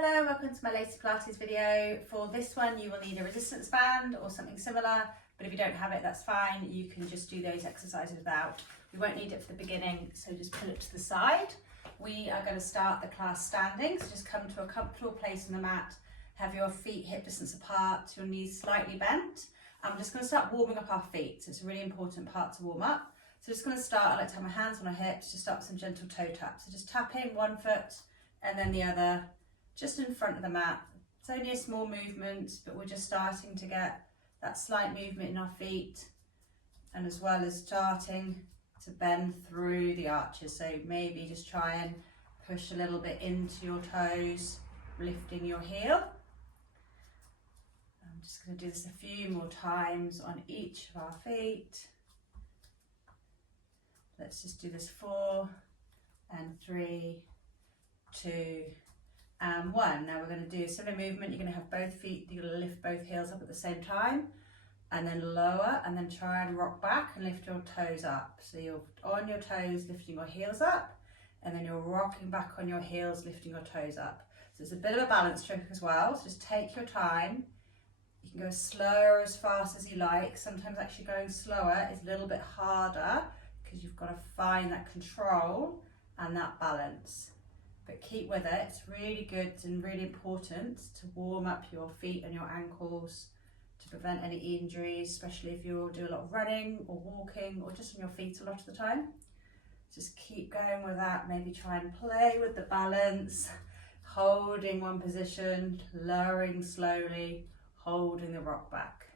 Hello, welcome to my latest Pilates video. For this one you will need a resistance band or something similar, but if you don't have it that's fine, you can just do those exercises without. We won't need it for the beginning, so just pull it to the side. We are going to start the class standing, so just come to a comfortable place on the mat, have your feet hip distance apart, your knees slightly bent. I'm just going to start warming up our feet, so it's a really important part to warm up. So just going to start, I like to have my hands on my hips, just start with some gentle toe taps. So just tapping one foot and then the other, just in front of the mat. It's only a small movement, but we're just starting to get that slight movement in our feet, and as well as starting to bend through the arches. So maybe just try and push a little bit into your toes, lifting your heel. I'm just going to do this a few more times on each of our feet. Let's just do this 4 and 3, 2 and 1. Now we're going to do a similar movement. You're going to have both feet, you're going to lift both heels up at the same time and then lower, and then try and rock back and lift your toes up. So you're on your toes, lifting your heels up, and then you're rocking back on your heels, lifting your toes up. So it's a bit of a balance trick as well, so just take your time. You can go as slow or as fast as you like. Sometimes actually going slower is a little bit harder because you've got to find that control and that balance. But keep with it. It's really good and really important to warm up your feet and your ankles to prevent any injuries, especially if you do a lot of running or walking or just on your feet a lot of the time. Just keep going with that. Maybe try and play with the balance, holding one position, lowering slowly, holding the rock back.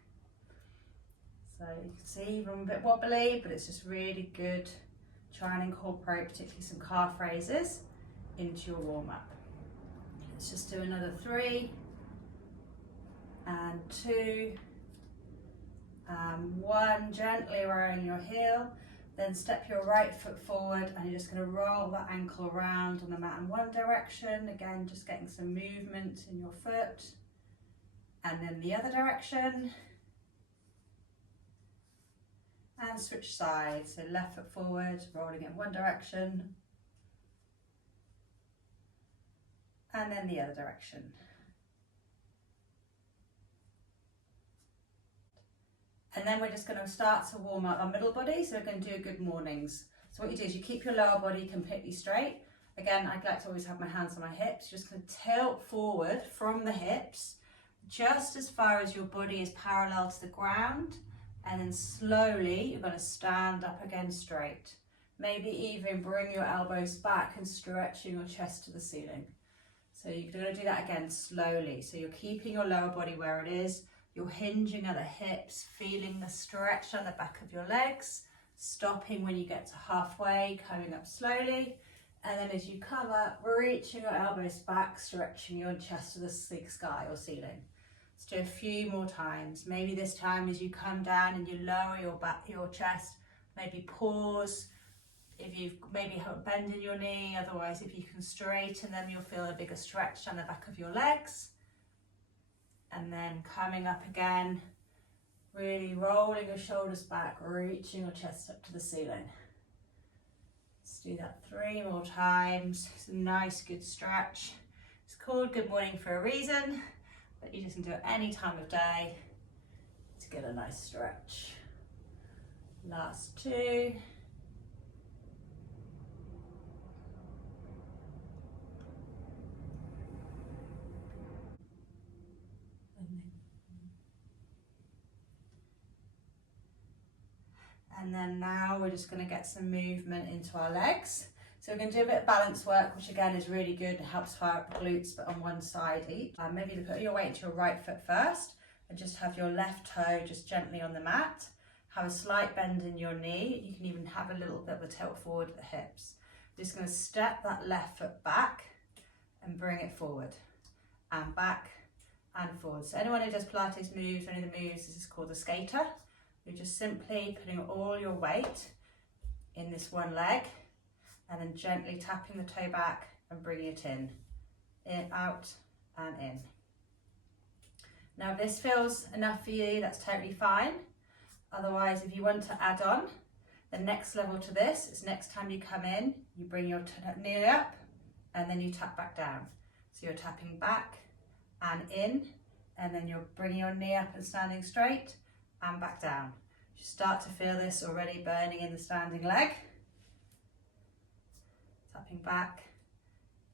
So you can see even a bit wobbly, but it's just really good. Try and incorporate particularly some calf raises into your warm-up. Let's just do another 3 and 2 and 1. Gently lowering your heel, then step your right foot forward and you're just going to roll that ankle around on the mat in one direction. Again, just getting some movement in your foot, and then the other direction, and switch sides. So left foot forward, rolling in one direction, and then the other direction. And then we're just going to start to warm up our middle body, so we're going to do a good mornings. So what you do is you keep your lower body completely straight. Again, I'd like to always have my hands on my hips. You're just going to tilt forward from the hips, just as far as your body is parallel to the ground, and then slowly you're going to stand up again straight. Maybe even bring your elbows back and stretching your chest to the ceiling. So you're going to do that again slowly. So you're keeping your lower body where it is. You're hinging at the hips, feeling the stretch on the back of your legs, stopping when you get to halfway, coming up slowly. And then as you come up, reaching your elbows back, stretching your chest to the sky or ceiling. Let's do a few more times. Maybe this time as you come down and you lower your back, your chest, maybe pause. If you've maybe bend in your knee, otherwise if you can straighten them, you'll feel a bigger stretch down the back of your legs. And then coming up again, really rolling your shoulders back, reaching your chest up to the ceiling. Let's do that 3 more times. It's a nice good stretch. It's called good morning for a reason, but you just can do it any time of day to get a nice stretch. Last 2. And then now we're just going to get some movement into our legs. So we're going to do a bit of balance work, which again is really good. It helps fire up the glutes, but on one side each. Maybe put your weight into your right foot first and just have your left toe just gently on the mat. Have a slight bend in your knee. You can even have a little bit of a tilt forward at the hips. Just going to step that left foot back and bring it forward and back and forward. So anyone who does Pilates moves, any of the moves, this is called a skater. You're just simply putting all your weight in this one leg and then gently tapping the toe back and bringing it in, out and in. Now if this feels enough for you, that's totally fine. Otherwise, if you want to add on, the next level to this is next time you come in, you bring your knee up and then you tap back down. So you're tapping back and in, and then you're bringing your knee up and standing straight and back down. You start to feel this already burning in the standing leg. Tapping back,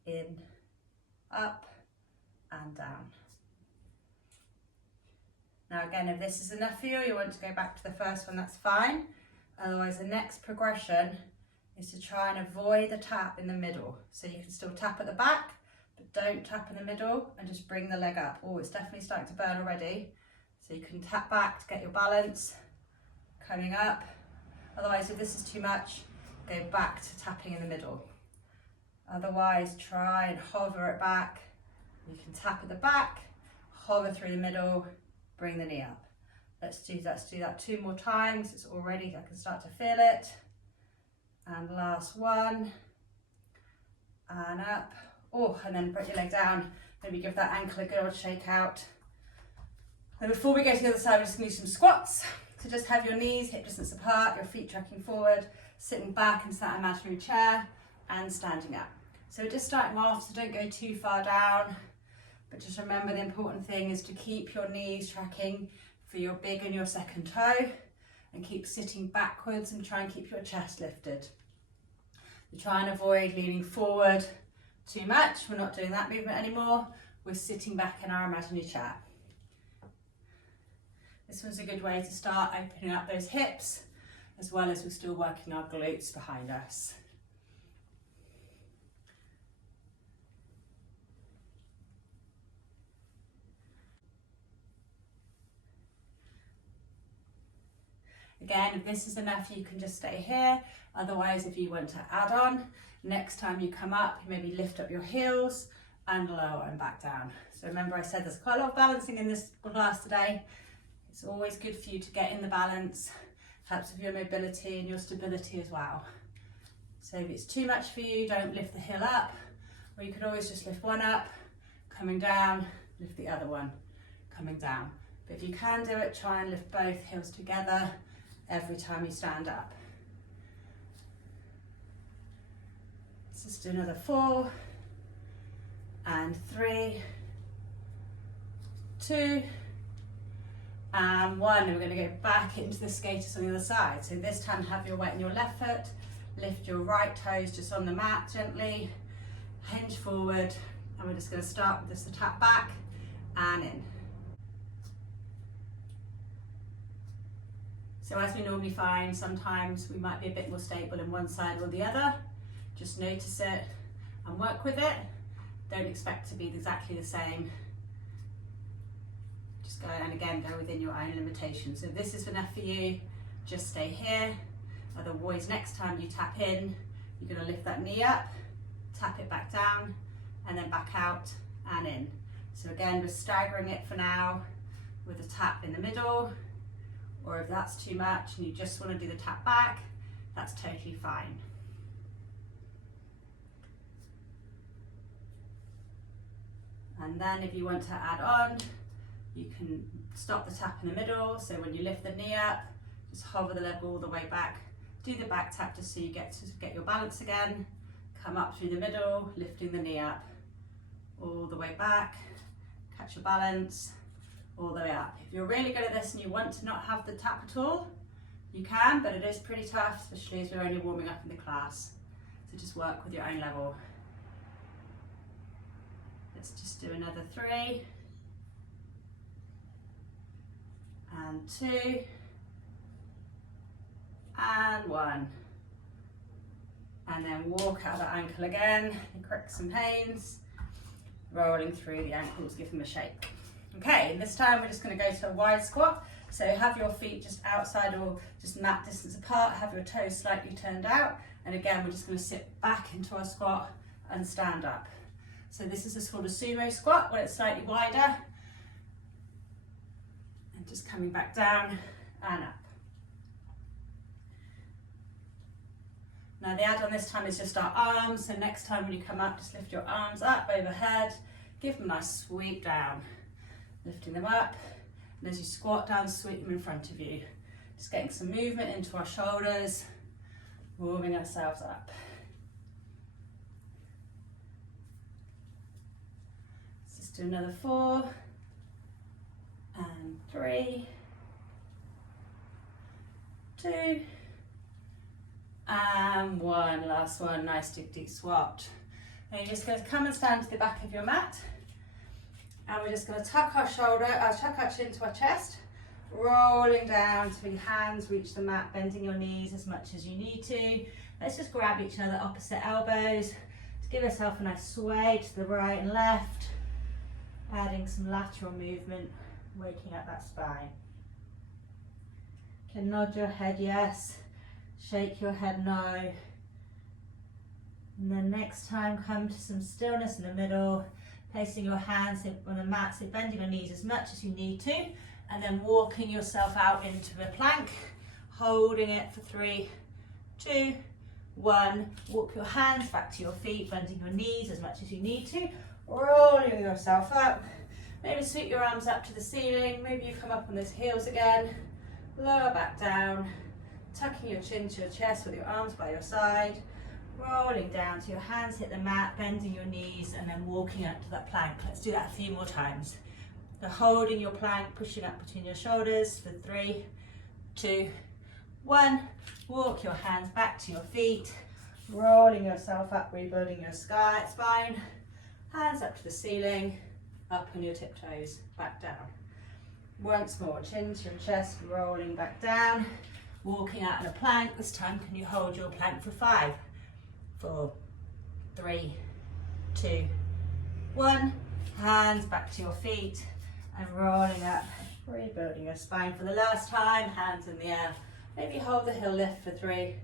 in, up and down. Now again, if this is enough for you, you want to go back to the first one, that's fine. Otherwise, the next progression is to try and avoid the tap in the middle. So you can still tap at the back, but don't tap in the middle, and just bring the leg up. Oh, it's definitely starting to burn already. So you can tap back to get your balance, coming up. Otherwise, if this is too much, go back to tapping in the middle. Otherwise, try and hover it back. You can tap at the back, hover through the middle, bring the knee up. Let's do that 2 more times. It's already, I can start to feel it. And last one. And up. Oh, and then put your leg down. Maybe give that ankle a good old shake out. And before we go to the other side, we're just going to do some squats. So just have your knees hip distance apart, your feet tracking forward, sitting back into that imaginary chair, and standing up. So we're just starting off, so don't go too far down. But just remember, the important thing is to keep your knees tracking for your big and your second toe, and keep sitting backwards and try and keep your chest lifted. You try and avoid leaning forward too much. We're not doing that movement anymore. We're sitting back in our imaginary chair. This one's a good way to start opening up those hips, as well as we're still working our glutes behind us. Again, if this is enough, you can just stay here. Otherwise, if you want to add on, next time you come up, maybe lift up your heels and lower and back down. So remember, I said there's quite a lot of balancing in this class today. It's always good for you to get in the balance. Helps with your mobility and your stability as well. So if it's too much for you, don't lift the heel up, or you could always just lift one up, coming down, lift the other one, coming down. But if you can do it, try and lift both heels together every time you stand up. Let's just do another 4 and 3, 2 and 1. And we're going to go back into the skaters on the other side. So this time have your weight in your left foot, lift your right toes just on the mat gently, hinge forward, and we're just going to start with just a tap back and in. So as we normally find, sometimes we might be a bit more stable in one side or the other. Just notice it and work with it. Don't expect to be exactly the same. Just go, and again, go within your own limitations. So if this is enough for you, just stay here. Otherwise, next time you tap in, you're going to lift that knee up, tap it back down, and then back out and in. So again, we're staggering it for now with a tap in the middle. Or if that's too much and you just want to do the tap back, that's totally fine. And then if you want to add on, you can stop the tap in the middle. So when you lift the knee up, just hover the leg all the way back. Do the back tap just so you get your balance again. Come up through the middle, lifting the knee up all the way back. Catch your balance. All the way up. If you're really good at this and you want to not have the tap at all, you can, but it is pretty tough, especially as we're only warming up in the class. So just work with your own level. Let's just do another 3 and 2 and 1. And then walk out that ankle again, correct some pains, rolling through the ankles, give them a shake. Okay, and this time we're just going to go to a wide squat. So have your feet just outside or just mat distance apart, have your toes slightly turned out. And again, we're just going to sit back into our squat and stand up. So this is a sort of sumo squat where it's slightly wider. And just coming back down and up. Now the add on this time is just our arms. So next time when you come up, just lift your arms up overhead, give them a nice sweep down. Lifting them up, and as you squat down, sweep them in front of you. Just getting some movement into our shoulders, warming ourselves up. do another 4 and 3, 2 and 1. Last one. Nice deep squat. And you're just going to come and stand to the back of your mat, and we're just going to tuck our chin to our chest, rolling down till your hands reach the mat, bending your knees as much as you need to. Let's just grab each other opposite elbows to give yourself a nice sway to the right and left, adding some lateral movement, waking up that spine. You can nod your head yes, shake your head no. And then next time, come to some stillness in the middle, placing your hands on the mat, so bending your knees as much as you need to, and then walking yourself out into a plank, holding it for 3, 2, 1. Walk your hands back to your feet, bending your knees as much as you need to, rolling yourself up. Maybe sweep your arms up to the ceiling, maybe you come up on those heels again, lower back down, tucking your chin to your chest with your arms by your side, rolling down till your hands hit the mat, bending your knees, and then walking up to that plank. Let's do that a few more times. So holding your plank, pushing up between your shoulders for 3, 2, 1. Walk your hands back to your feet, rolling yourself up, rebuilding your spine. Hands up to the ceiling, up on your tiptoes, back down. Once more, chin to your chest, rolling back down, walking out in a plank. This time, can you hold your plank for 5, 4, 3, 2, 1. Hands back to your feet and rolling up, rebuilding your spine for the last time. Hands in the air. Maybe hold the heel lift for 3,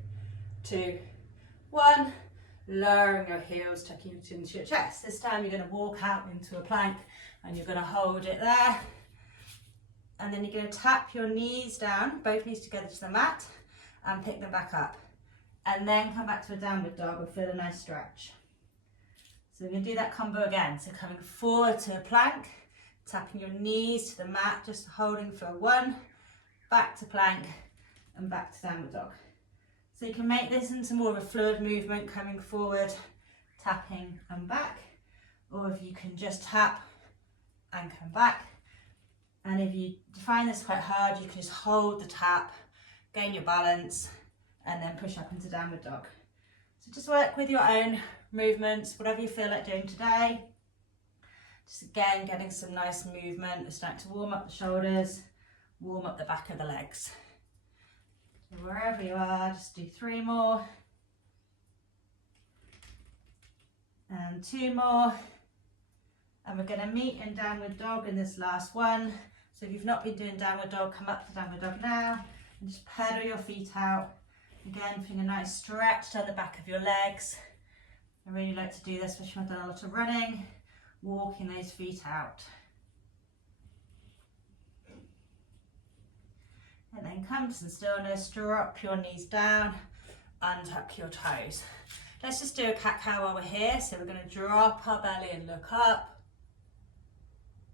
2, 1. Lowering your heels, tucking your chin to your chest. This time you're going to walk out into a plank and you're going to hold it there. And then you're going to tap your knees down, both knees together to the mat, and pick them back up. And then come back to a downward dog and feel a nice stretch. So we're going to do that combo again. So coming forward to a plank, tapping your knees to the mat, just holding for 1, back to plank, and back to downward dog. So you can make this into more of a fluid movement, coming forward, tapping and back. Or if you can just tap and come back. And if you find this quite hard, you can just hold the tap, gain your balance, and then push up into downward dog. So just work with your own movements, whatever you feel like doing today. Just again, getting some nice movement. Starting to warm up the shoulders, warm up the back of the legs. So wherever you are, just do 3 more. And 2 more. And we're going to meet in downward dog in this last one. So if you've not been doing downward dog, come up to downward dog now. And just pedal your feet out. Again, feeling a nice stretch down the back of your legs. I really like to do this, especially when I've done a lot of running, walking those feet out. And then come to some stillness, drop your knees down, untuck your toes. Let's just do a cat-cow while we're here. So we're going to drop our belly and look up.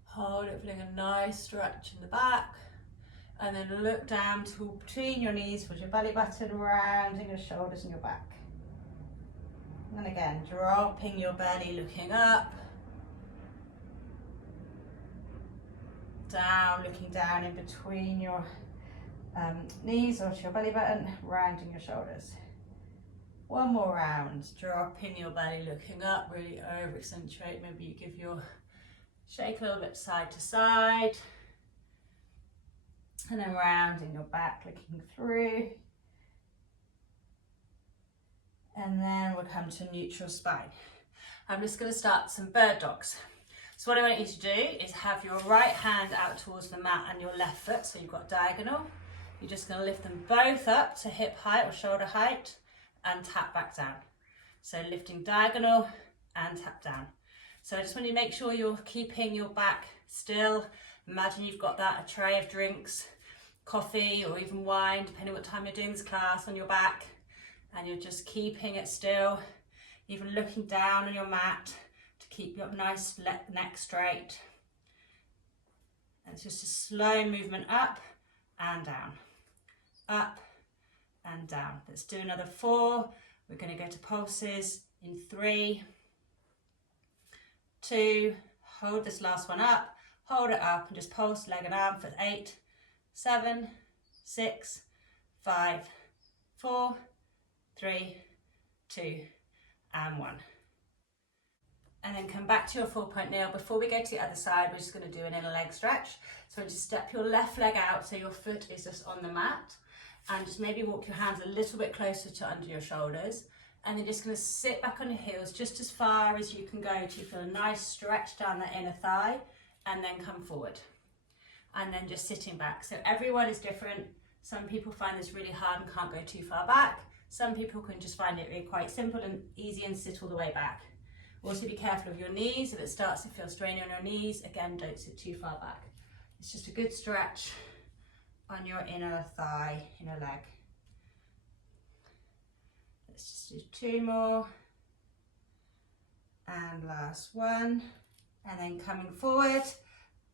Hold it, feeling a nice stretch in the back. And then look down to between your knees with your belly button, rounding your shoulders and your back. And again, dropping your belly, looking up. Down, looking down in between your knees or to your belly button, rounding your shoulders. 1 more round, dropping your belly, looking up, really over accentuate. Maybe you give your shake a little bit side to side. And then rounding your back, looking through. And then we'll come to neutral spine. I'm just going to start some bird dogs. So what I want you to do is have your right hand out towards the mat and your left foot, so you've got diagonal. You're just going to lift them both up to hip height or shoulder height and tap back down. So lifting diagonal and tap down. So I just want you to make sure you're keeping your back still. Imagine you've got a tray of drinks, coffee or even wine, depending what time you're doing this class, on your back, and you're just keeping it still, even looking down on your mat to keep your nice neck straight. And it's just a slow movement up and down, up and down. Let's do another 4. We're going to go to pulses in 3, 2, hold this last one up, hold it up and just pulse leg and arm for 8, 7, 6, 5, 4, 3, 2, and 1. And then come back to your 4-point nail. Before we go to the other side, we're just going to do an inner leg stretch. So just step your left leg out so your foot is just on the mat, and just maybe walk your hands a little bit closer to under your shoulders, and then just going to sit back on your heels just as far as you can go to feel a nice stretch down the inner thigh, and then come forward. And then just sitting back. So everyone is different. Some people find this really hard and can't go too far back. Some people can just find it really quite simple and easy and sit all the way back. Also be careful of your knees. If it starts to feel straining on your knees, again, don't sit too far back. It's just a good stretch on your inner thigh, inner leg. Let's just do 2 more. And last one. And then coming forward,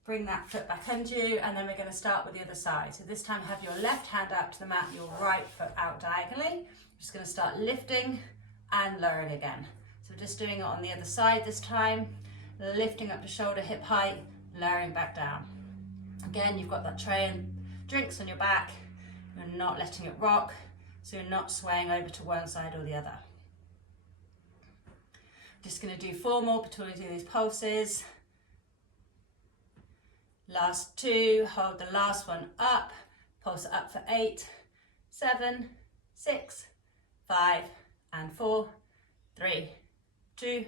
bring that foot back under you, and then we're going to start with the other side. So this time have your left hand out to the mat, your right foot out diagonally. We're just going to start lifting and lowering again. So we're just doing it on the other side this time, lifting up to shoulder hip height, lowering back down. Again, you've got that tray and drinks on your back. You're not letting it rock, so you're not swaying over to one side or the other. Just going to do 4 more between these pulses. Last 2, hold the last one up, pulse it up for 8, 7, 6, 5, and 4, 3, 2,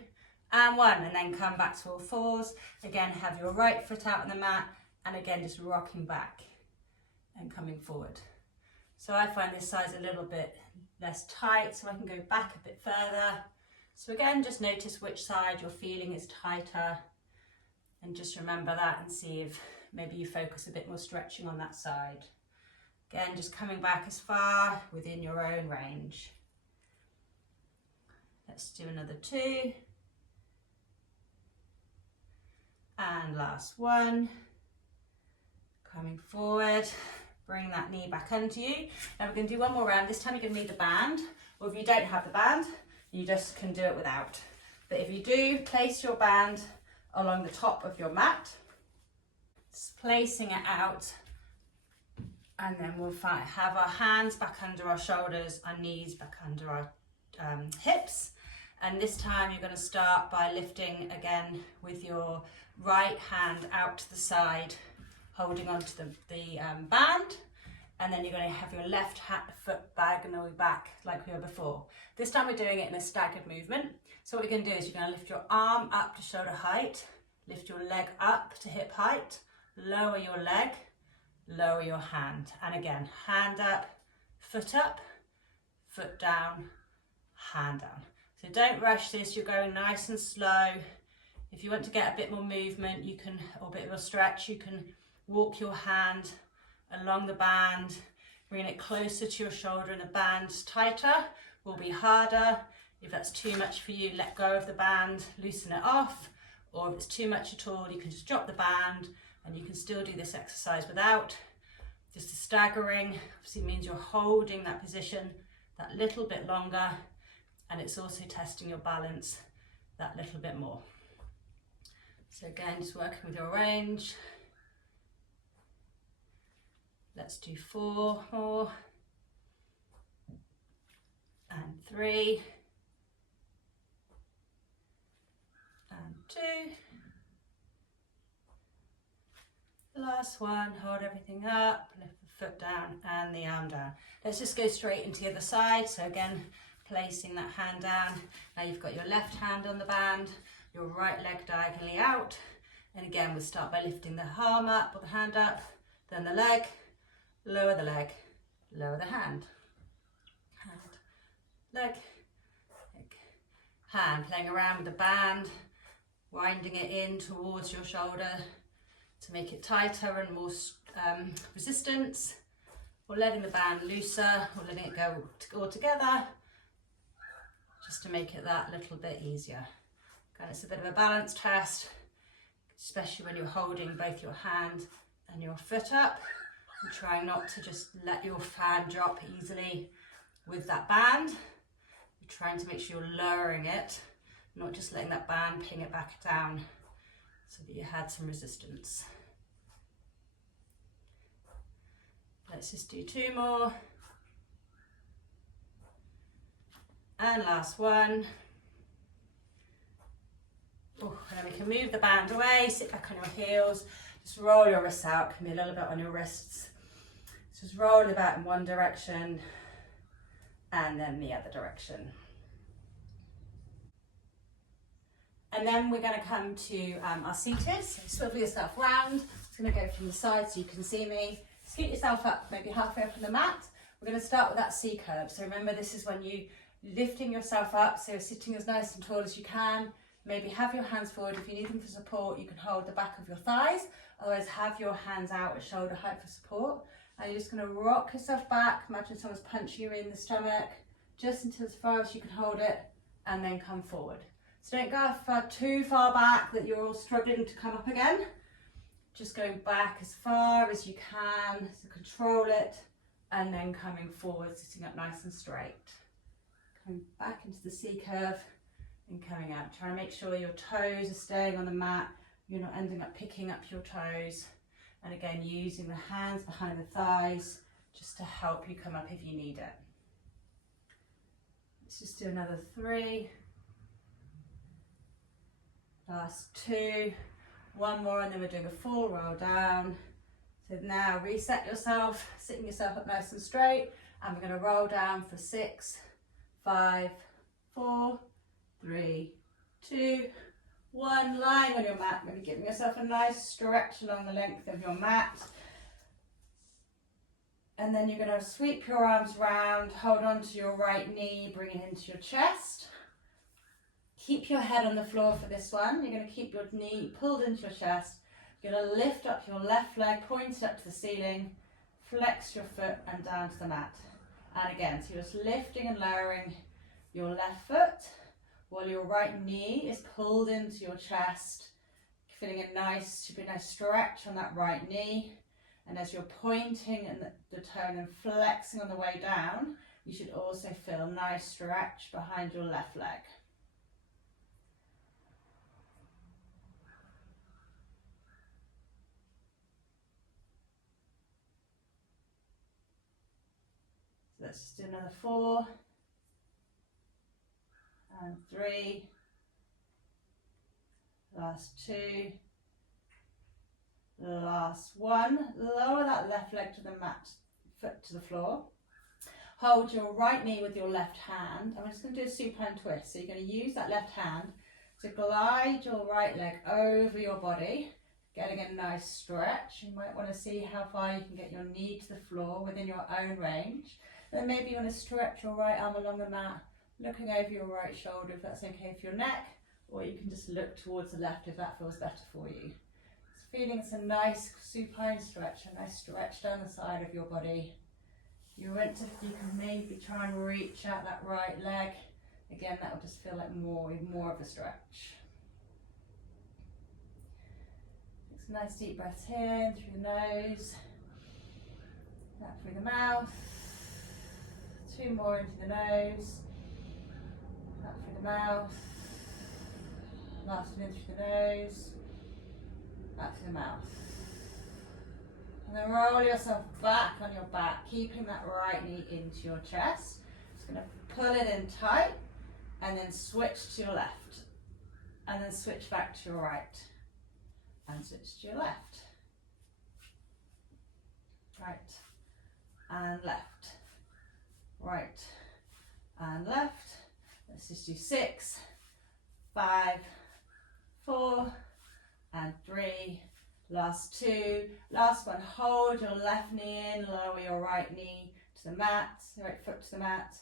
and 1, and then come back to all fours. Again, have your right foot out on the mat, and again, just rocking back and coming forward. So I find this side's a little bit less tight, so I can go back a bit further. So again, just notice which side you're feeling is tighter, and just remember that and see if maybe you focus a bit more stretching on that side. Again, just coming back as far within your own range. Let's do another 2. And last one. Coming forward, bring that knee back under you. Now we're going to do 1 more round. This time you're going to need the band, or if you don't have the band, you just can do it without. But if you do, place your band along the top of your mat, placing it out, and then we'll have our hands back under our shoulders, our knees back under our hips. And this time you're going to start by lifting again with your right hand out to the side, holding onto the band, and then you're going to have your left foot diagonally back like we were before. This time we're doing it in a staggered movement. So what we're going to do is you're going to lift your arm up to shoulder height, lift your leg up to hip height, lower your leg, lower your hand, and again, hand up, foot down, hand down. So don't rush this, you're going nice and slow. If you want to get a bit more movement, you can, or a bit of a stretch, you can walk your hand along the band, bring it closer to your shoulder, and the band tighter will be harder. If that's too much for you, let go of the band, loosen it off, or if it's too much at all, you can just drop the band, and you can still do this exercise without. Just a staggering obviously means you're holding that position that little bit longer, and it's also testing your balance that little bit more. So again, just working with your range. Let's do 4 more, and 3, and 2. Last one, hold everything up, lift the foot down and the arm down. Let's just go straight into the other side. So again, placing that hand down. Now you've got your left hand on the band, your right leg diagonally out. And again, we'll start by lifting the arm up or the hand up, then the leg, lower the leg, lower the hand, leg, hand, playing around with the band, winding it in towards your shoulder to make it tighter and more resistance, or letting the band looser, or letting it go all together, just to make it that little bit easier. Again, it's a bit of a balance test, especially when you're holding both your hand and your foot up, and trying not to just let your hand drop easily with that band. You're trying to make sure you're lowering it, not just letting that band ping it back down. so that you had some resistance. Let's just do 2 more. And last one. Oh, and then we can move the band away, sit back on your heels, just roll your wrists out, can be a little bit on your wrists. So just roll it back in one direction and then the other direction. And then we're going to come to our seated, so swivel yourself round. I'm going to go from the side so you can see me. Scoot yourself up, maybe halfway up on the mat. We're going to start with that C curve. So remember, this is when you lifting yourself up, so you're sitting as nice and tall as you can. Maybe have your hands forward. If you need them for support, you can hold the back of your thighs. Otherwise, have your hands out at shoulder height for support. And you're just going to rock yourself back. Imagine someone's punching you in the stomach, just until as far as you can hold it, and then come forward. So don't go too far back that you're all struggling to come up again. Just going back as far as you can, so control it, and then coming forward, sitting up nice and straight. Coming back into the C curve and coming out. Try and make sure your toes are staying on the mat. You're not ending up picking up your toes. And again, using the hands behind the thighs just to help you come up if you need it. Let's just do another 3. Last 2. 1 more, and then we're doing a full roll down. So now reset yourself, sitting yourself up nice and straight, and we're going to roll down for 6, 5, 4, 3, 2, 1. Lying on your mat, maybe giving yourself a nice stretch along the length of your mat. And then you're going to sweep your arms round, hold on to your right knee, bring it into your chest. Keep your head on the floor for this one. You're going to keep your knee pulled into your chest. You're going to lift up your left leg, point it up to the ceiling, flex your foot and down to the mat. And again, so you're just lifting and lowering your left foot while your right knee is pulled into your chest, feeling a nice, should be a nice stretch on that right knee. And as you're pointing and the toe and flexing on the way down, you should also feel a nice stretch behind your left leg. Let's just do another 4 and 3, last 2, last 1. Lower that left leg to the mat, foot to the floor. Hold your right knee with your left hand. I'm just going to do a supine twist. So you're going to use that left hand to glide your right leg over your body, getting a nice stretch. You might want to see how far you can get your knee to the floor within your own range. Then maybe you want to stretch your right arm along the mat, looking over your right shoulder if that's okay for your neck, or you can just look towards the left if that feels better for you. Just feeling it's a nice supine stretch, a nice stretch down the side of your body. You can maybe try and reach out that right leg. Again, that will just feel like more of a stretch. Take some nice deep breaths in through the nose, out through the mouth. 2 more into the nose, out through the mouth, last one in through the nose, out through the mouth. And then roll yourself back on your back, keeping that right knee into your chest. Just going to pull it in tight and then switch to your left. And then switch back to your right. And switch to your left. Right and left. Right and left. Let's just do 6, 5, 4 and 3. Last 2. Last one, hold your left knee in, lower your right knee to the mat, right foot to the mat,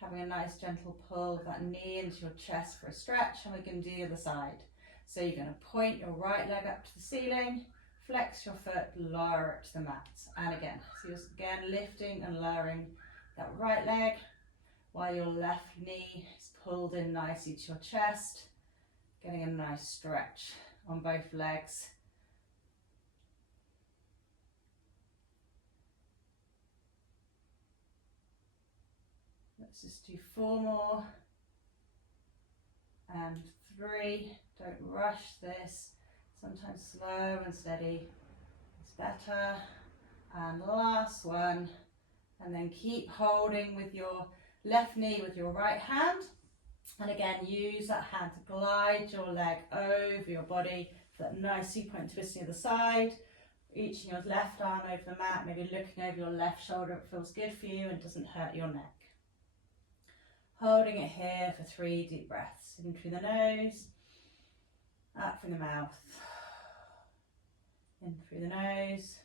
having a nice gentle pull of that knee into your chest for a stretch, and we can do the other side. So you're going to point your right leg up to the ceiling, flex your foot, lower it to the mat. And again, so you're again lifting and lowering that right leg while your left knee is pulled in nicely to your chest, getting a nice stretch on both legs. Let's just do 4 more and 3. Don't rush this. Sometimes slow and steady is better. And last one. And then keep holding with your left knee with your right hand. And again, use that hand to glide your leg over your body for that nice two-point twist to the other side. Reaching your left arm over the mat, maybe looking over your left shoulder. It feels good for you and doesn't hurt your neck. Holding it here for 3 deep breaths. In through the nose, out through the mouth. In through the nose,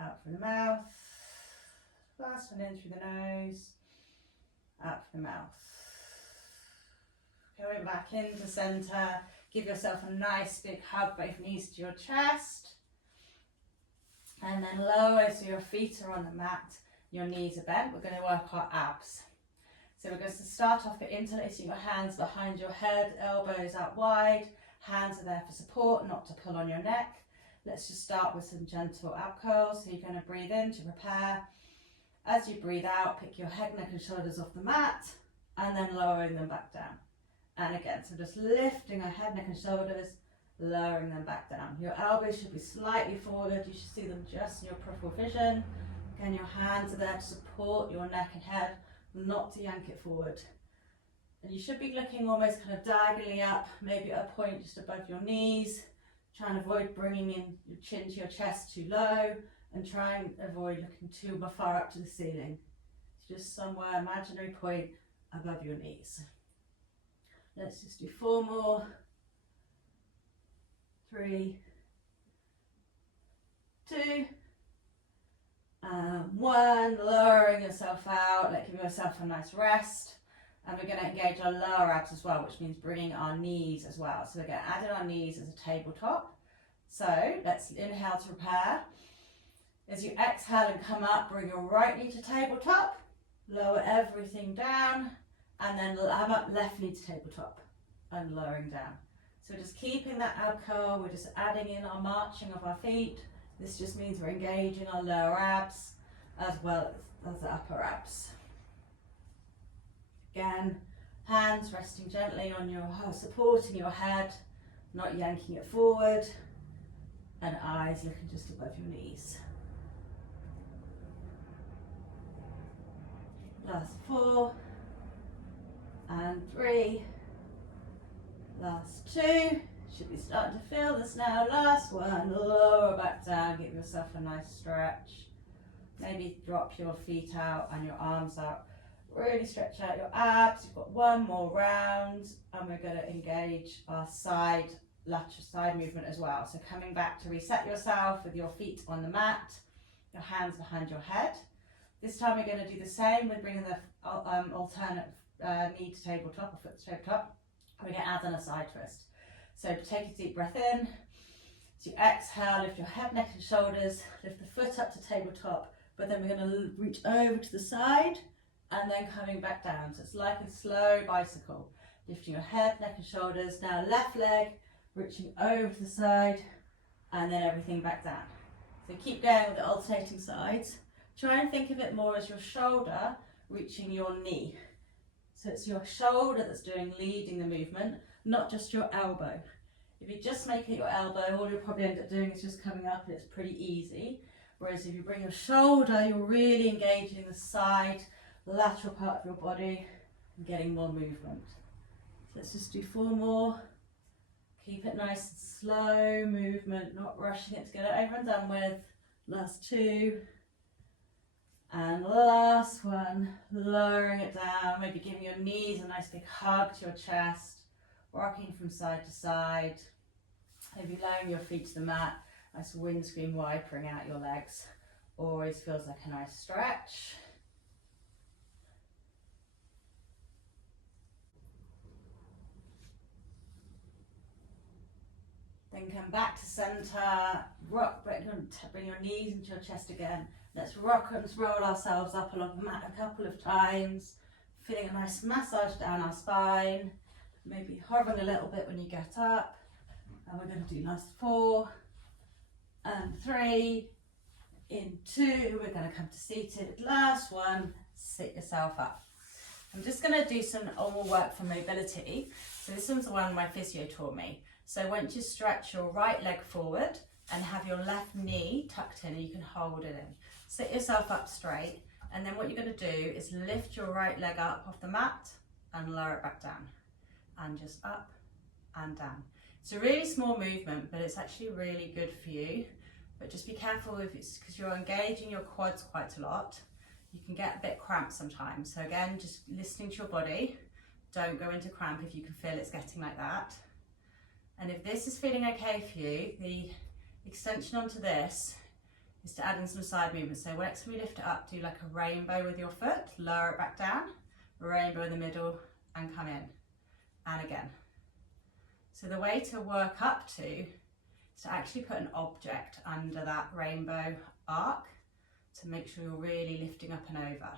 out through the mouth. Last one in through the nose, out through the mouth. Going back into centre. Give yourself a nice big hug, both knees to your chest. And then lower so your feet are on the mat, your knees are bent. We're going to work our abs. So we're going to start off by interlacing your hands behind your head, elbows out wide. Hands are there for support, not to pull on your neck. Let's just start with some gentle ab curls. So you're going to breathe in to prepare. As you breathe out, pick your head, neck and shoulders off the mat and then lowering them back down. And again, so just lifting our head, neck and shoulders, lowering them back down. Your elbows should be slightly forward. You should see them just in your peripheral vision. Again, your hands are there to support your neck and head, not to yank it forward. And you should be looking almost kind of diagonally up, maybe at a point just above your knees. Try and avoid bringing in your chin to your chest too low, and try and avoid looking too far up to the ceiling. It's just somewhere, imaginary point above your knees. Let's just do 4 more. 3, 2, and 1. Lowering yourself out, give yourself a nice rest. And we're going to engage our lower abs as well, which means bringing our knees as well. So we're going to add in our knees as a tabletop. So let's inhale to prepare. As you exhale and come up, bring your right knee to tabletop, lower everything down, and then come up, left knee to tabletop, and lowering down. So just keeping that ab curl, we're just adding in our marching of our feet. This just means we're engaging our lower abs as well as the upper abs. Again, hands resting gently on your, supporting your head, not yanking it forward, and eyes looking just above your knees. Last 4, and 3, last 2, should be starting to feel this now, last 1, lower back down, give yourself a nice stretch, maybe drop your feet out and your arms out, really stretch out your abs. You've got 1 more round, and we're going to engage our lateral side movement as well. So coming back to reset yourself with your feet on the mat, your hands behind your head. This time we're going to do the same with bringing the alternate knee to tabletop, or foot to tabletop. We're going to add in a side twist. So take a deep breath in. As you exhale, lift your head, neck and shoulders, lift the foot up to tabletop, but then we're going to reach over to the side and then coming back down. So it's like a slow bicycle. Lifting your head, neck and shoulders, now left leg, reaching over to the side, and then everything back down. So keep going with the alternating sides. Try and think of it more as your shoulder reaching your knee. So it's your shoulder that's leading the movement, not just your elbow. If you just make it your elbow, all you'll probably end up doing is just coming up, and it's pretty easy. Whereas if you bring your shoulder, you're really engaging the side, lateral part of your body, and getting more movement. So let's just do 4 more. Keep it nice and slow movement, not rushing it to get it over and done with. Last 2. And last 1, lowering it down, maybe giving your knees a nice big hug to your chest, rocking from side to side, maybe lowering your feet to the mat, nice windscreen wipering out your legs. Always feels like a nice stretch. Then come back to centre, rock, bring your knees into your chest again. Let's rock and roll ourselves up along the mat a couple of times, feeling a nice massage down our spine, maybe hovering a little bit when you get up. And we're going to do last 4 and 3, in 2, we're going to come to seated, last 1, sit yourself up. I'm just going to do some normal work for mobility. So this one's the one my physio taught me. So once you stretch your right leg forward and have your left knee tucked in, and you can hold it in. Sit yourself up straight, and then what you're going to do is lift your right leg up off the mat and lower it back down, and just up and down. It's a really small movement, but it's actually really good for you. But just be careful if it's because you're engaging your quads quite a lot. You can get a bit cramped sometimes. So again, just listening to your body. Don't go into cramp if you can feel it's getting like that. And if this is feeling okay for you, the extension onto this is to add in some side movements. So next time you lift it up, do like a rainbow with your foot, lower it back down, rainbow in the middle, and come in, and again. So the way to work up to is to actually put an object under that rainbow arc to make sure you're really lifting up and over.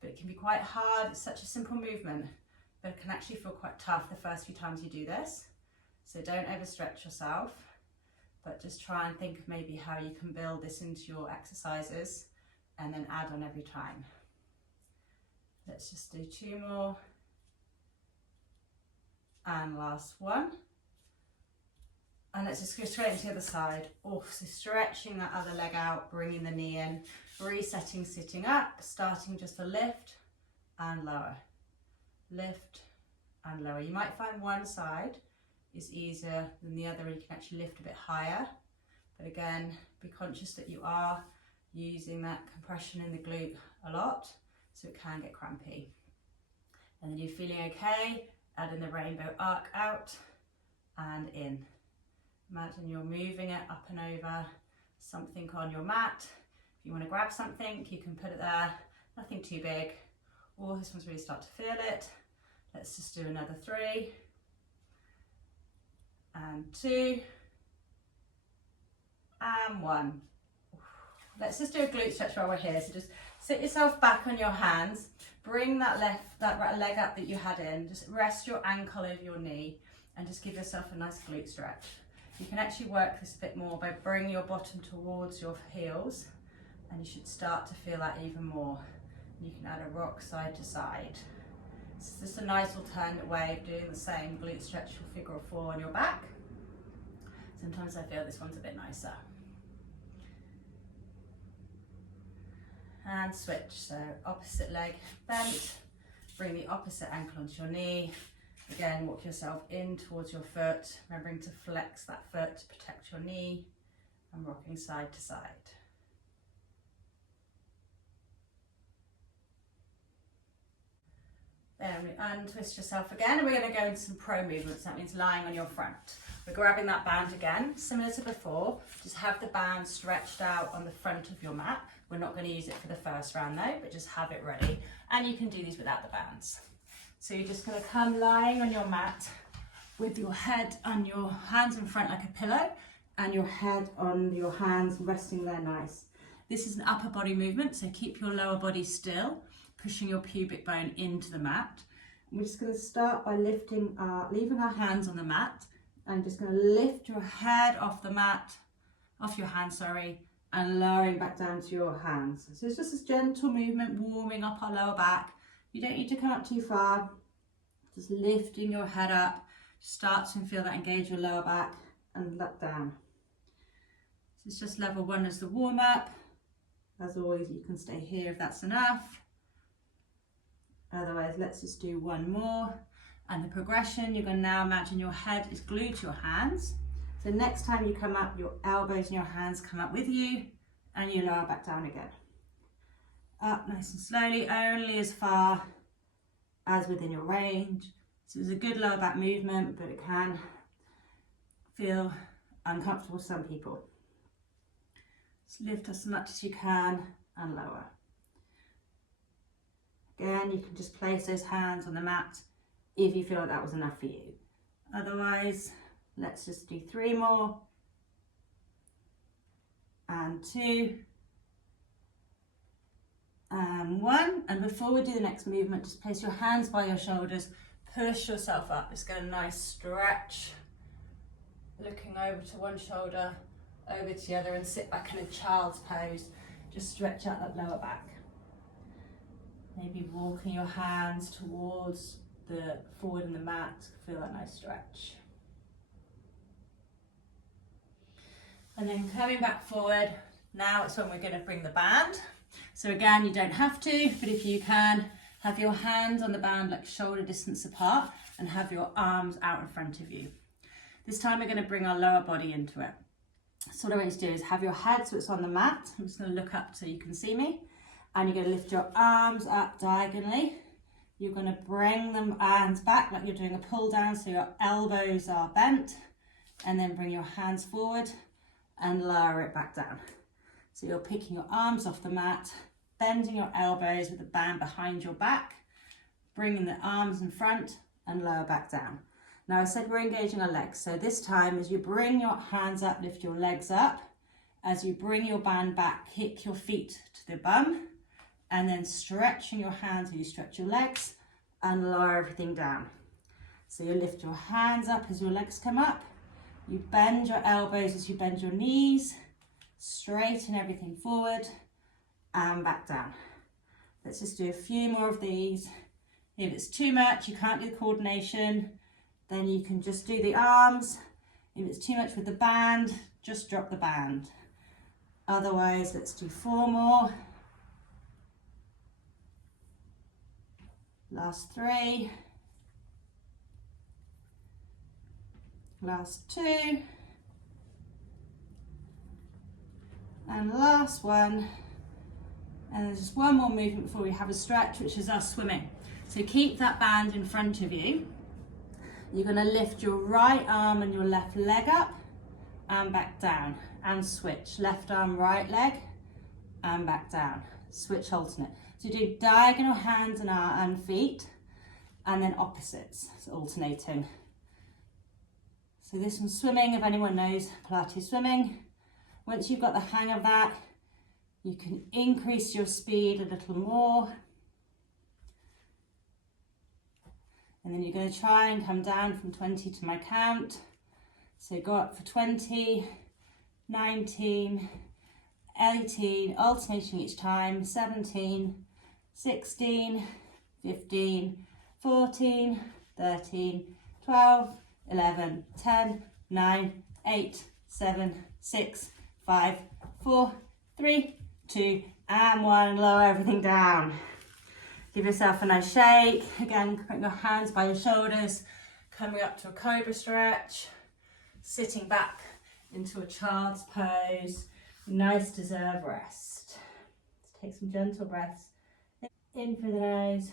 But it can be quite hard. It's such a simple movement, but it can actually feel quite tough the first few times you do this. So don't overstretch yourself, but just try and think of maybe how you can build this into your exercises and then add on every time. Let's just do 2 more. And last one. And let's just go straight into the other side. Oh, so stretching that other leg out, bringing the knee in, resetting, sitting up, starting just to lift and lower. Lift and lower. You might find one side is easier than the other, and you can actually lift a bit higher. But again, be conscious that you are using that compression in the glute a lot, so it can get crampy. And then you're feeling okay, add in the rainbow arc out and in. Imagine you're moving it up and over something on your mat. If you want to grab something, you can put it there, nothing too big. Or this one's really start to feel it. Let's just do another 3 and 2 and 1. Let's just do a glute stretch while we're here. So just sit yourself back on your hands, bring that right leg up that you had in, just rest your ankle over your knee and just give yourself a nice glute stretch. You can actually work this a bit more by bringing your bottom towards your heels, and you should start to feel that even more. You can add a rock side to side. It's just a nice alternate way of doing the same glute stretch or figure of 4 on your back. Sometimes I feel this one's a bit nicer. And switch, so opposite leg bent, bring the opposite ankle onto your knee. Again, walk yourself in towards your foot, remembering to flex that foot to protect your knee, and rocking side to side. Then untwist yourself again, and we're going to go into some pro movements. That means lying on your front. We're grabbing that band again, similar to before. Just have the band stretched out on the front of your mat. We're not going to use it for the first round though, but just have it ready. And you can do these without the bands. So you're just going to come lying on your mat with your head on your hands in front like a pillow, and your head on your hands resting there nice. This is an upper body movement, so keep your lower body still, pushing your pubic bone into the mat. We're just going to start by leaving our hands on the mat, and just going to lift your head off the mat, off your hands, sorry, and lowering back down to your hands. So it's just this gentle movement, warming up our lower back. You don't need to come up too far, just lifting your head up. Start to feel that engage your lower back and let down. So it's just level 1 as the warm up. As always, you can stay here if that's enough. Otherwise, let's just do 1 more. And the progression, you're going to now imagine your head is glued to your hands. So next time you come up, your elbows and your hands come up with you, and you lower back down again. Up nice and slowly, only as far as within your range. So it's a good lower back movement, but it can feel uncomfortable for some people. Just lift as much as you can and lower. Again, you can just place those hands on the mat if you feel like that was enough for you. Otherwise, let's just do 3 more. And 2. And 1. And before we do the next movement, just place your hands by your shoulders, push yourself up. Just get a nice stretch, looking over to one shoulder, over to the other, and sit back in a child's pose. Just stretch out that lower back. Maybe walking your hands towards the forward in the mat, feel that nice stretch. And then coming back forward, now it's when we're going to bring the band. So again, you don't have to, but if you can, have your hands on the band like shoulder distance apart and have your arms out in front of you. This time we're going to bring our lower body into it. So what I want you to do is have your head so it's on the mat. I'm just going to look up so you can see me. And you're going to lift your arms up diagonally. You're going to bring them hands back like you're doing a pull down, so your elbows are bent. And then bring your hands forward and lower it back down. So you're picking your arms off the mat, bending your elbows with the band behind your back, bringing the arms in front and lower back down. Now I said we're engaging our legs. So this time as you bring your hands up, lift your legs up. As you bring your band back, kick your feet to the bum and then stretching your hands as you stretch your legs and lower everything down. So you lift your hands up as your legs come up. You bend your elbows as you bend your knees, straighten everything forward and back down. Let's just do a few more of these. If it's too much, you can't do the coordination, then you can just do the arms. If it's too much with the band, just drop the band. Otherwise, let's do 4 more. Last 3. Last 2. And last one. And there's just one more movement before we have a stretch, which is us swimming. So keep that band in front of you. You're going to lift your right arm and your left leg up and back down and switch. Left arm, right leg and back down. Switch alternate. So you do diagonal hands and feet and then opposites, so alternating. So this one's swimming, if anyone knows Pilates swimming. Once you've got the hang of that, you can increase your speed a little more. And then you're going to try and come down from 20 to my count. So go up for 20, 19, 18, alternating each time, 17, 16, 15, 14, 13, 12, 11, 10, 9, 8, 7, 6, 5, 4, 3, 2, and 1. Lower everything down. Give yourself a nice shake. Again, putting your hands by your shoulders, coming up to a cobra stretch, sitting back into a child's pose. Nice deserved rest. Let's take some gentle breaths. In through the nose,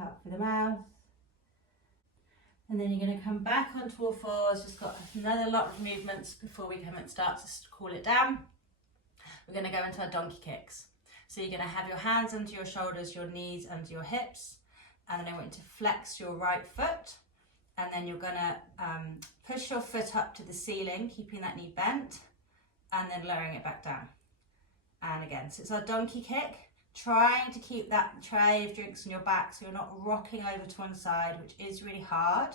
out through the mouth. And then you're going to come back onto all fours. Just got another lot of movements before we come and start to cool it down. We're going to go into our donkey kicks. So you're going to have your hands under your shoulders, your knees under your hips. And then I want you to flex your right foot. And then you're going to push your foot up to the ceiling, keeping that knee bent. And then lowering it back down. And again, so it's our donkey kick. Trying to keep that tray of drinks on your back so you're not rocking over to one side, which is really hard.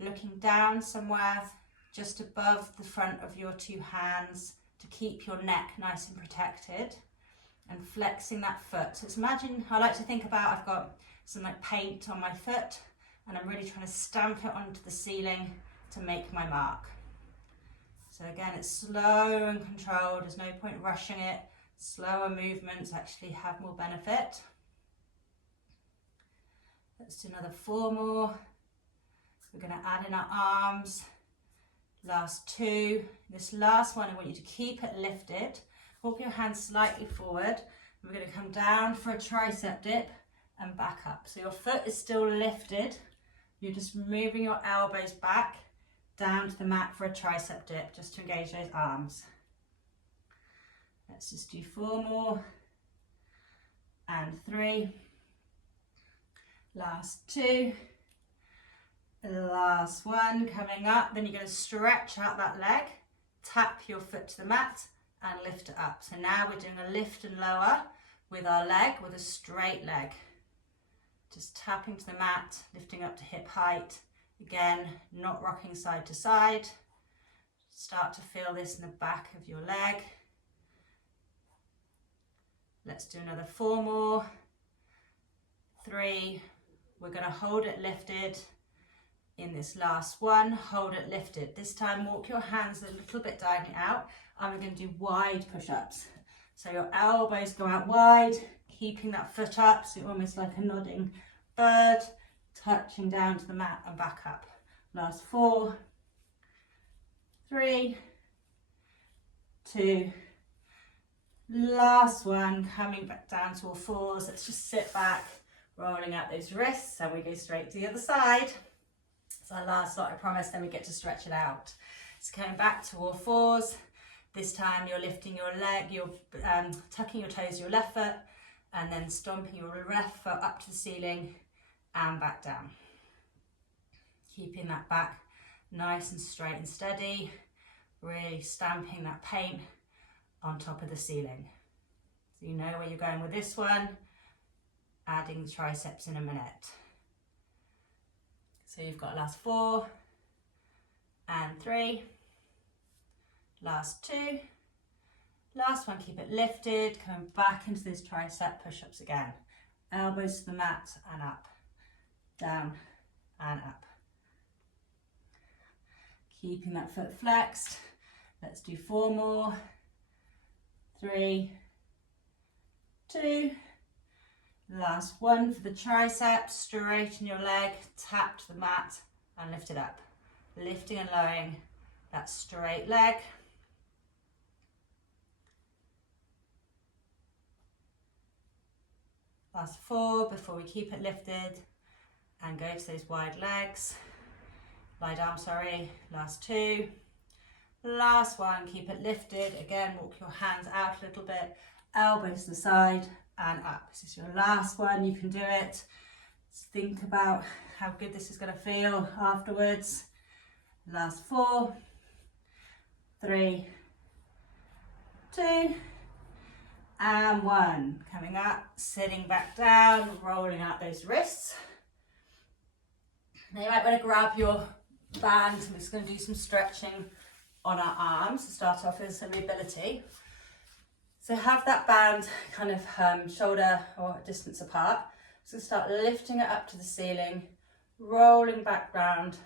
Looking down somewhere just above the front of your 2 hands to keep your neck nice and protected. And flexing that foot. So it's imagine, I like to think about I've got some like paint on my foot and I'm really trying to stamp it onto the ceiling to make my mark. So again, it's slow and controlled. There's no point rushing it. Slower movements actually have more benefit. Let's do another 4 more. We're going to add in our arms. Last 2. This last one, I want you to keep it lifted. Walk your hands slightly forward. We're going to come down for a tricep dip and back up. So your foot is still lifted. You're just moving your elbows back down to the mat for a tricep dip, just to engage those arms. Let's just do 4 more. And 3. Last 2. Last one, coming up. Then you're going to stretch out that leg, tap your foot to the mat and lift it up. So now we're doing a lift and lower with our leg, with a straight leg. Just tapping to the mat, lifting up to hip height. Again, not rocking side to side. Start to feel this in the back of your leg. Let's do another 4 more. 3. We're going to hold it lifted. In this last one, hold it lifted. This time walk your hands a little bit diagonally out and we're going to do wide push-ups. So your elbows go out wide, keeping that foot up, so you're almost like a nodding bird, touching down to the mat and back up. Last 4, 3, 2, last one, coming back down to all fours. Let's just sit back, rolling out those wrists, and we go straight to the other side. It's our last lot, I promise, then we get to stretch it out. So coming back to all fours. This time you're lifting your leg, you're tucking your toes to your left foot, and then stomping your left foot up to the ceiling and back down. Keeping that back nice and straight and steady, really stamping that paint on top of the ceiling. So you know where you're going with this one, adding the triceps in a minute. So you've got last 4 and 3, last 2, last one, keep it lifted, coming back into those tricep push-ups again. Elbows to the mat and up, down and up. Keeping that foot flexed. Let's do 4 more. 3, 2, last one for the triceps. Straighten your leg, tap to the mat and lift it up. Lifting and lowering that straight leg. Last 4 before we keep it lifted and go to those wide legs. Lie down, sorry. Last 2. Last one, keep it lifted. Again, walk your hands out a little bit. Elbows to the side and up. This is your last one, you can do it. Just think about how good this is going to feel afterwards. Last 4, 3, 2, and 1. Coming up, sitting back down, rolling out those wrists. Now you might want to grab your band. We're just going to do some stretching on our arms to start off with some mobility. So have that band kind of shoulder or distance apart. So start lifting it up to the ceiling, rolling back round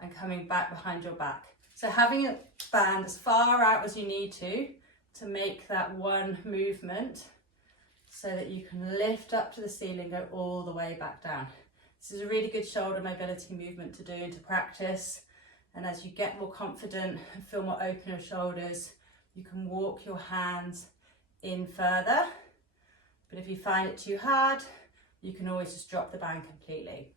and coming back behind your back. So having a band as far out as you need to make that one movement so that you can lift up to the ceiling, go all the way back down. This is a really good shoulder mobility movement to do and to practice. And as you get more confident and feel more open your shoulders, you can walk your hands in further. But if you find it too hard, you can always just drop the band completely.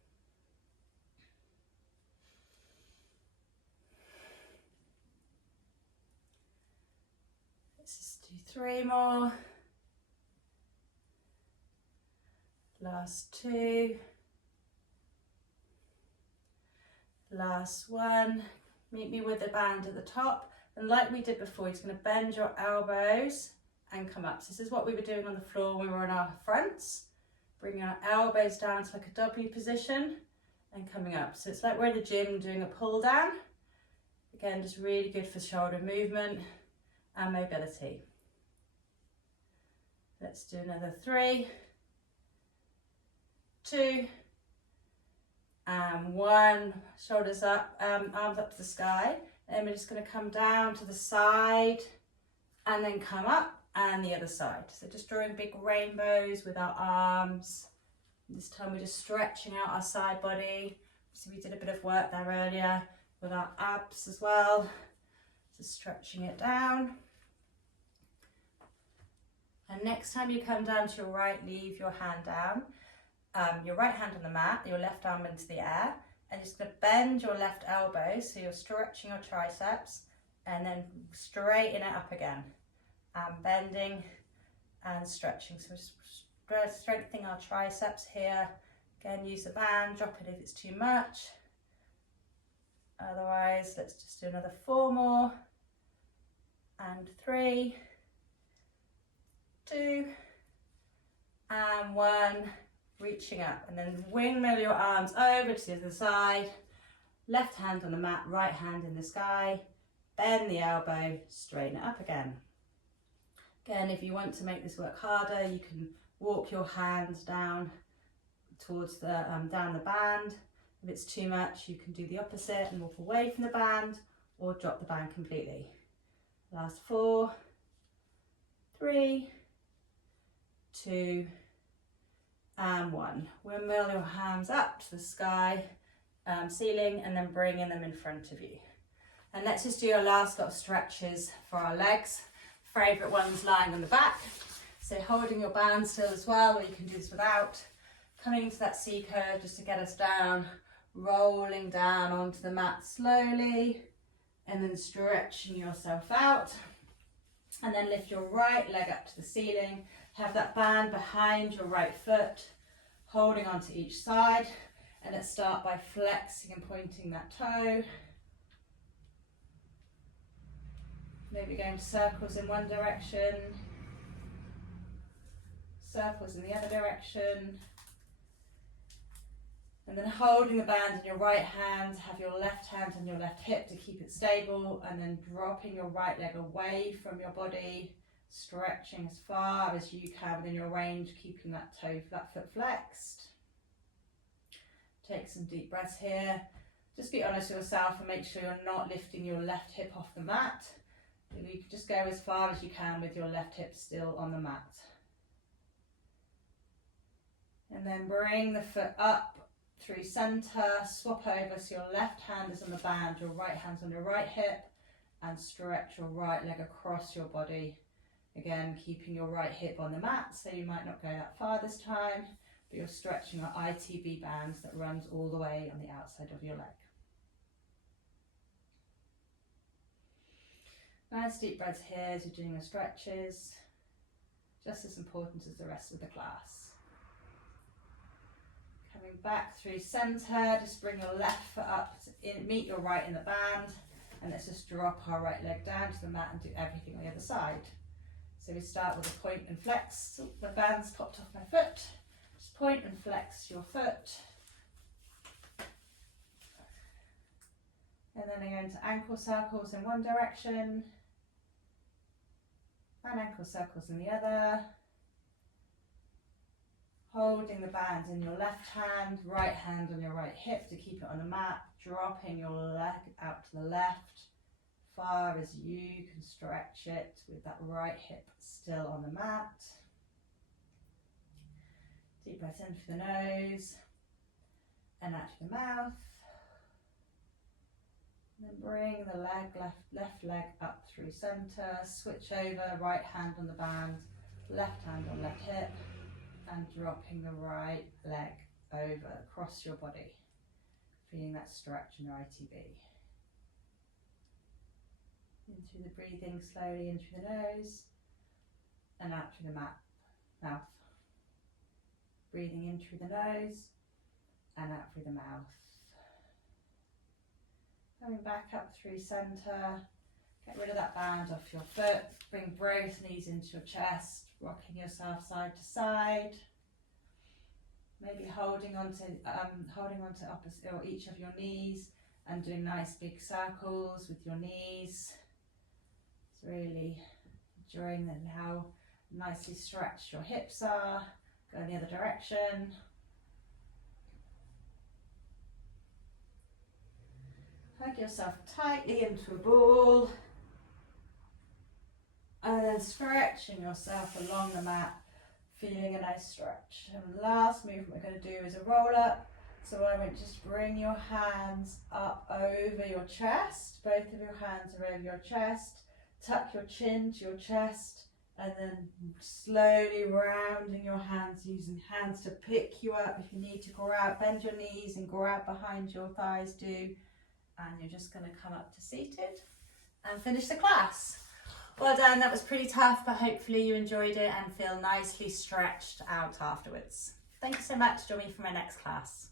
Let's just do 3 more. Last 2. Last one. Meet me with the band at the top, and like we did before, you're just going to bend your elbows and come up. So this is what we were doing on the floor when we were on our fronts, bringing our elbows down to like a W position and coming up. So it's like we're in the gym doing a pull down. Again, just really good for shoulder movement and mobility. Let's do another 3, 2, and 1. Shoulders up, arms up to the sky. And we're just going to come down to the side and then come up and the other side. So just drawing big rainbows with our arms. This time we're just stretching out our side body. So we did a bit of work there earlier with our abs as well. Just stretching it down. And next time you come down to your right, leave your hand down. Your right hand on the mat, your left arm into the air, and you're just going to bend your left elbow so you're stretching your triceps and then straighten it up again. And bending and stretching. So we're just strengthening our triceps here. Again, use the band, drop it if it's too much. Otherwise, let's just do another 4 more. And 3, 2, and 1. Reaching up, and then windmill your arms over to the other side. Left hand on the mat, right hand in the sky. Bend the elbow, straighten it up again. Again, if you want to make this work harder, you can walk your hands down towards the down the band. If it's too much, you can do the opposite and walk away from the band or drop the band completely. Last 4, 3, 2, and 1. Windmill your hands up to the sky, ceiling, and then bringing them in front of you. And let's just do our last lot of stretches for our legs. Favourite ones lying on the back. So holding your band still as well, or you can do this without. Coming into that C curve just to get us down, rolling down onto the mat slowly, and then stretching yourself out. And then lift your right leg up to the ceiling. Have that band behind your right foot, holding onto each side. And let's start by flexing and pointing that toe. Maybe going circles in one direction, circles in the other direction. And then holding the band in your right hand, have your left hand on your left hip to keep it stable, and then dropping your right leg away from your body, stretching as far as you can within your range, keeping that foot flexed. Take some deep breaths here. Just be honest with yourself and make sure you're not lifting your left hip off the mat. You can just go as far as you can with your left hip still on the mat. And then bring the foot up through centre, swap over so your left hand is on the band, your right hand's on your right hip, and stretch your right leg across your body. Again, keeping your right hip on the mat, so you might not go that far this time, but you're stretching your ITB band that runs all the way on the outside of your leg. Nice deep breaths here as you're doing your stretches, just as important as the rest of the class. Coming back through centre, just bring your left foot up, meet your right in the band, and let's just drop our right leg down to the mat and do everything on the other side. So we start with a point and flex. Oh, the band's popped off my foot. Just point and flex your foot. And then I go into ankle circles in one direction, and ankle circles in the other. Holding the band in your left hand, right hand on your right hip to keep it on the mat, dropping your leg out to the left, far as you can stretch it with that right hip still on the mat. Deep breath in through the nose and out through the mouth. And then bring the left leg up through centre, switch over, right hand on the band, left hand on left hip, and dropping the right leg over across your body, feeling that stretch in your ITB. In through the breathing, slowly in through the nose and out through the mouth. Breathing in through the nose and out through the mouth. Coming back up through centre, get rid of that band off your foot, bring both knees into your chest, rocking yourself side to side. Maybe holding onto opposite or each of your knees and doing nice big circles with your knees. It's really enjoying how nicely stretched your hips are. Go in the other direction. Hug yourself tightly into a ball. And then stretching yourself along the mat, feeling a nice stretch. And the last movement we're going to do is a roll up. So I want just bring your hands up over your chest. Both of your hands are over your chest. Tuck your chin to your chest. And then slowly rounding your hands, using hands to pick you up. If you need to grow out, bend your knees and grow out behind your thighs, do. And you're just going to come up to seated and finish the class. Well done, that was pretty tough, but hopefully you enjoyed it and feel nicely stretched out afterwards. Thank you so much. Join me for my next class.